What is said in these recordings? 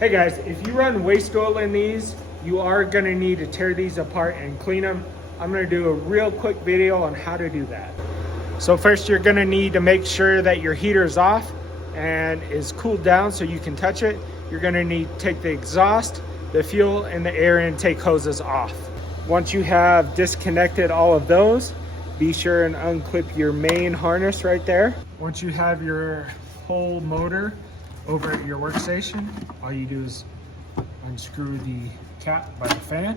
Hey guys, if you run waste oil in these, you are gonna need to tear these apart and clean them. I'm gonna do a real quick video on how to do that. So first you're gonna need to make sure that your heater is off and is cooled down so you can touch it. You're gonna need to take the exhaust, the fuel, and the air intake hoses off. Once you have disconnected all of those, be sure and unclip your main harness right there. Once you have your whole motor over at your workstation, all you do is unscrew the cap by the fan,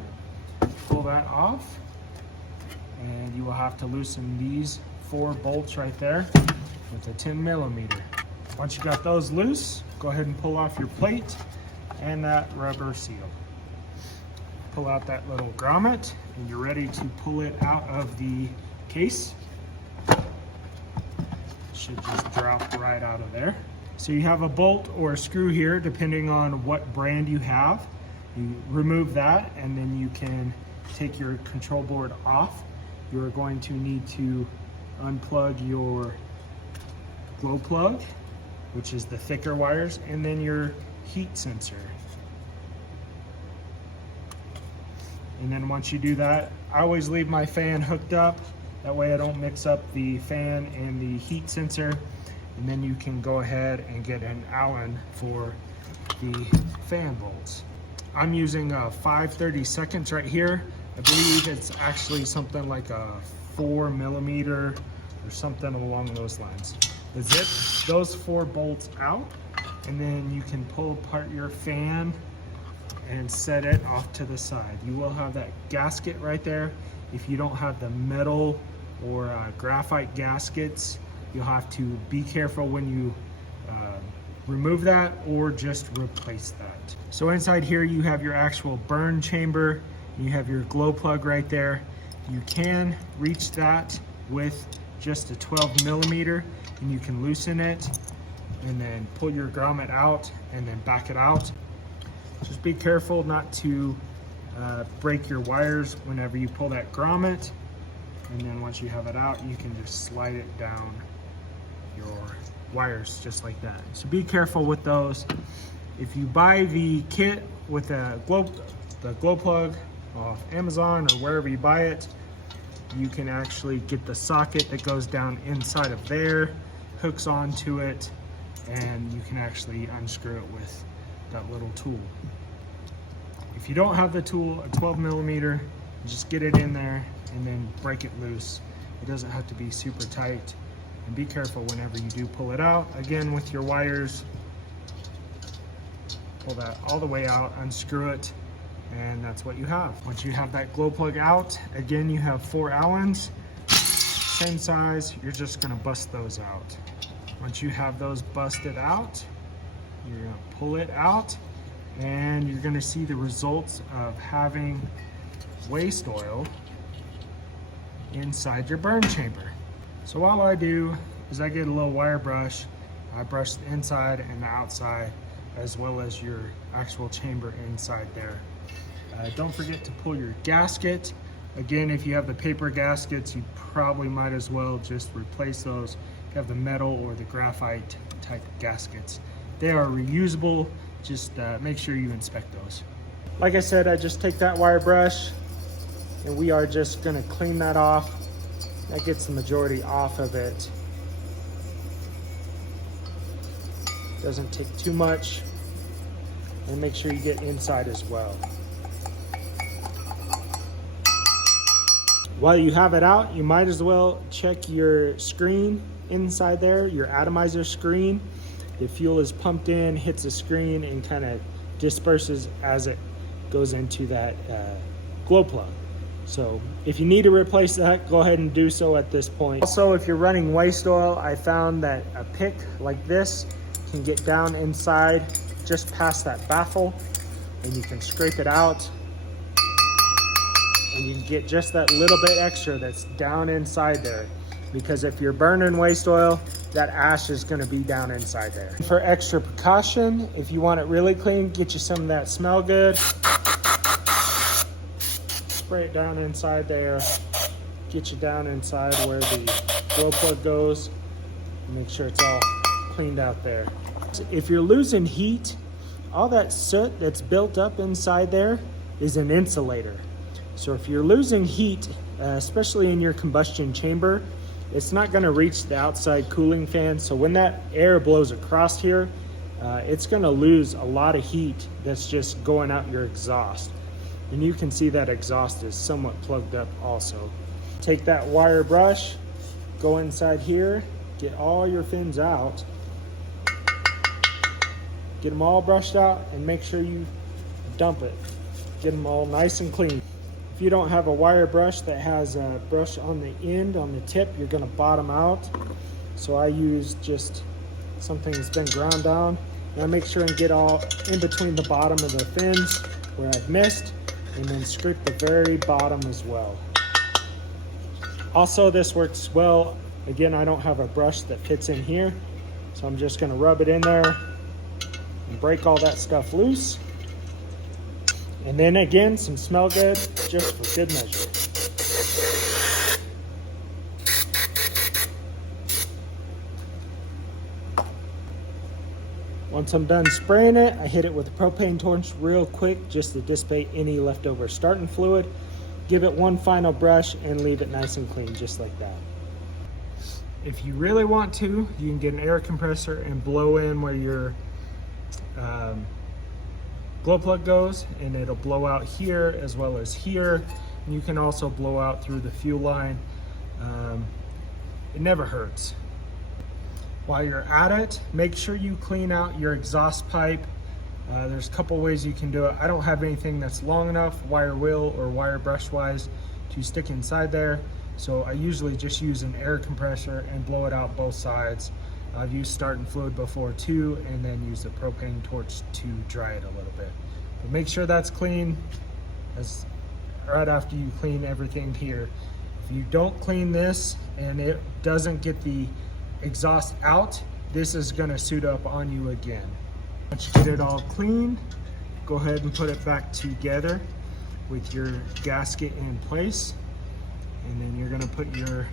pull that off, and you will have to loosen these 4 bolts right there with a 10mm. Once you got those loose, go ahead and pull off your plate and that rubber seal. Pull out that little grommet and you're ready to pull it out of the case. Should just drop right out of there. So you have a bolt or a screw here, depending on what brand you have. You remove that and then you can take your control board off. You're going to need to unplug your glow plug, which is the thicker wires, and then your heat sensor. And then once you do that, I always leave my fan hooked up. That way I don't mix up the fan and the heat sensor. And then you can go ahead and get an Allen for the fan bolts. I'm using a 5/32 right here. I believe it's actually something like a 4mm or something along those lines. Zip those 4 bolts out, and then you can pull apart your fan and set it off to the side. You will have that gasket right there. If you don't have the metal or graphite gaskets, you'll have to be careful when you remove that or just replace that. So inside here you have your actual burn chamber. You have your glow plug right there. You can reach that with just a 12mm, and you can loosen it and then pull your grommet out and then back it out. Just be careful not to break your wires whenever you pull that grommet. And then once you have it out, you can just slide it down your wires just like that. So be careful with those. If you buy the kit with the glow plug off Amazon or wherever you buy it, you can actually get the socket that goes down inside of there, hooks onto it, and you can actually unscrew it with that little tool. If you don't have the tool, a 12mm, just get it in there and then break it loose. It doesn't have to be super tight. And be careful whenever you do pull it out. Again, with your wires, pull that all the way out, unscrew it, and that's what you have. Once you have that glow plug out, again, you have 4 Allens, same size. You're just gonna bust those out. Once you have those busted out, you're gonna pull it out, and you're gonna see the results of having waste oil inside your burn chamber. So all I do is I get a little wire brush, I brush the inside and the outside, as well as your actual chamber inside there. Don't forget to pull your gasket. Again, if you have the paper gaskets, you probably might as well just replace those. If you have the metal or the graphite type gaskets, they are reusable. Just make sure you inspect those. Like I said, I just take that wire brush and we are just gonna clean that off. That gets the majority off of it. Doesn't take too much. And make sure you get inside as well. While you have it out, you might as well check your screen inside there, your atomizer screen. The fuel is pumped in, hits the screen, and kind of disperses as it goes into that glow plug. So if you need to replace that, go ahead and do so at this point. Also, if you're running waste oil, I found that a pick like this can get down inside just past that baffle, and you can scrape it out, and you can get just that little bit extra that's down inside there. Because if you're burning waste oil, that ash is gonna be down inside there. For extra precaution, if you want it really clean, get you some of that Smell Good. Spray it down inside there, get you down inside where the glow plug goes, and make sure it's all cleaned out there. If you're losing heat all that soot that's built up inside there is an insulator. So if you're losing heat, especially in your combustion chamber, it's not going to reach the outside cooling fan. So when that air blows across here, it's going to lose a lot of heat that's just going out your exhaust. And you can see that exhaust is somewhat plugged up also. Take that wire brush, go inside here, get all your fins out, get them all brushed out, and make sure you dump it. Get them all nice and clean. If you don't have a wire brush that has a brush on the end, on the tip, you're gonna bottom out. So I use just something that's been ground down. Now make sure and get all in between the bottom of the fins where I've missed, and then scrape the very bottom as well. Also, this works well. Again, I don't have a brush that fits in here, so I'm just gonna rub it in there and break all that stuff loose. And then again, some Smell Good, just for good measure. Once I'm done spraying it, I hit it with a propane torch real quick just to dissipate any leftover starting fluid. Give it one final brush and leave it nice and clean, just like that. If you really want to, you can get an air compressor and blow in where your glow plug goes, and it'll blow out here as well as here. And you can also blow out through the fuel line. It never hurts. While you're at it, make sure you clean out your exhaust pipe. There's a couple ways you can do it. I don't have anything that's long enough, wire wheel or wire brush wise, to stick inside there. So I usually just use an air compressor and blow it out both sides. I've used starting fluid before too, and then use the propane torch to dry it a little bit. But make sure that's clean right after you clean everything here. If you don't clean this and it doesn't get the exhaust out, this is gonna suit up on you again. Once you get it all clean, go ahead and put it back together with your gasket in place. And then you're gonna put your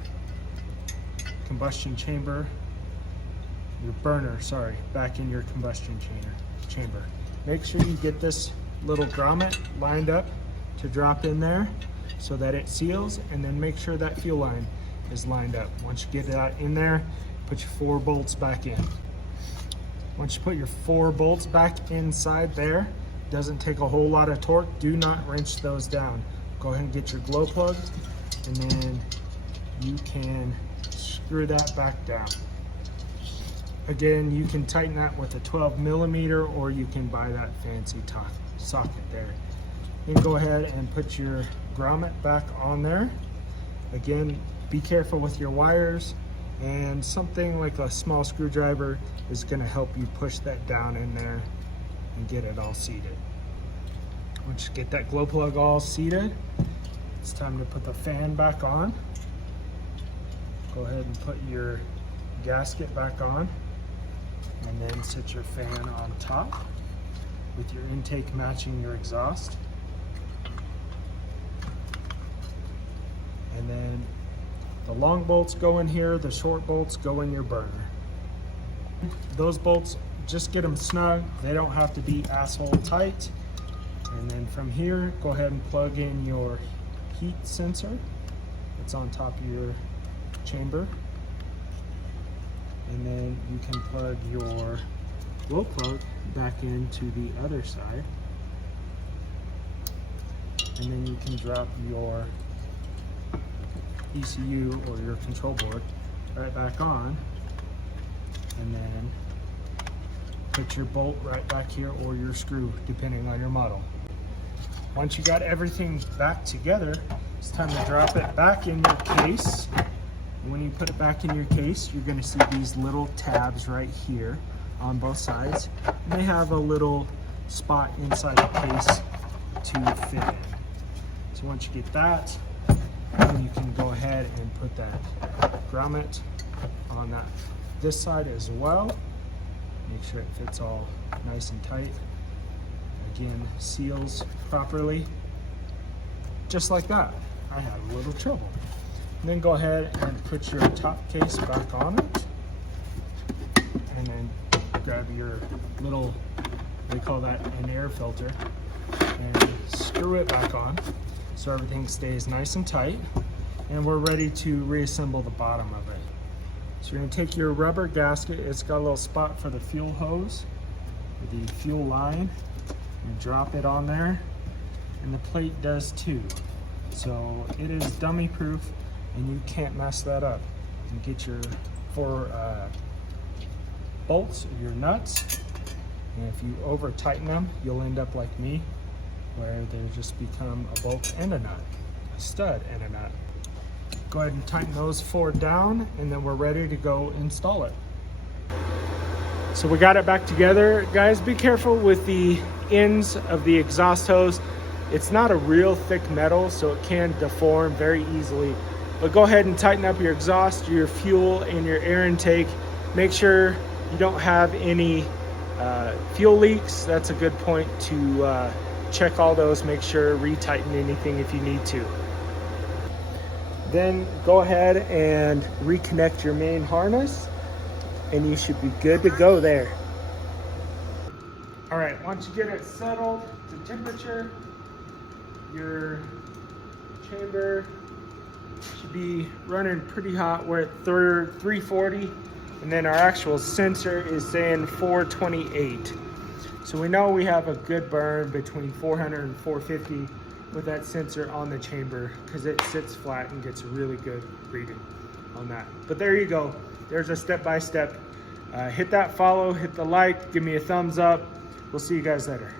combustion chamber, your burner, sorry, back in your combustion chamber. Make sure you get this little grommet lined up to drop in there so that it seals, and then make sure that fuel line is lined up. Once you get that in there, put your 4 bolts back in. Once you put your 4 bolts back inside there, doesn't take a whole lot of torque. Do not wrench those down. Go ahead and get your glow plug, and then you can screw that back down. Again, you can tighten that with a 12mm, or you can buy that fancy socket there. Then go ahead and put your grommet back on there. Again, be careful with your wires, and something like a small screwdriver is going to help you push that down in there and get it all seated. Once you get that glow plug all seated, it's time to put the fan back on. Go ahead and put your gasket back on, and then set your fan on top with your intake matching your exhaust. And then the long bolts go in here, the short bolts go in your burner. Those bolts, just get them snug. They don't have to be asshole tight. And then from here, go ahead and plug in your heat sensor. It's on top of your chamber. And then you can plug your glow plug back into the other side. And then you can drop your ECU or your control board right back on, and then put your bolt right back here, or your screw, depending on your model. Once you got everything back together, it's time to drop it back in your case. And when you put it back in your case, you're going to see these little tabs right here on both sides, and they have a little spot inside the case to fit in. So once you get that, then you can go ahead and put that grommet on this side as well. Make sure it fits all nice and tight. Again, seals properly, just like that. I had a little trouble. And then go ahead and put your top case back on it, and then grab your little they call that an air filter, and screw it back on so everything stays nice and tight. And we're ready to reassemble the bottom of it. So you're gonna take your rubber gasket, it's got a little spot for the fuel hose, the fuel line, and drop it on there, and the plate does too. So it is dummy proof and you can't mess that up. You get your 4 bolts or your nuts, and if you over tighten them, you'll end up like me, where they just become a bolt and a nut, a stud and a nut. Go ahead and tighten those 4 down, and then we're ready to go install it. So we got it back together. Guys, be careful with the ends of the exhaust hose. It's not a real thick metal, so it can deform very easily. But go ahead and tighten up your exhaust, your fuel, and your air intake. Make sure you don't have any fuel leaks. That's a good point to check all those. Make sure retighten anything if you need to. Then go ahead and reconnect your main harness, and you should be good to go there. All right, once you get it settled to temperature, your chamber should be running pretty hot. We're at 340, and then our actual sensor is saying 428. So we know we have a good burn between 400 and 450 with that sensor on the chamber, because it sits flat and gets a really good reading on that. But there you go. There's a step-by-step. Hit that follow, hit the like, give me a thumbs up. We'll see you guys later.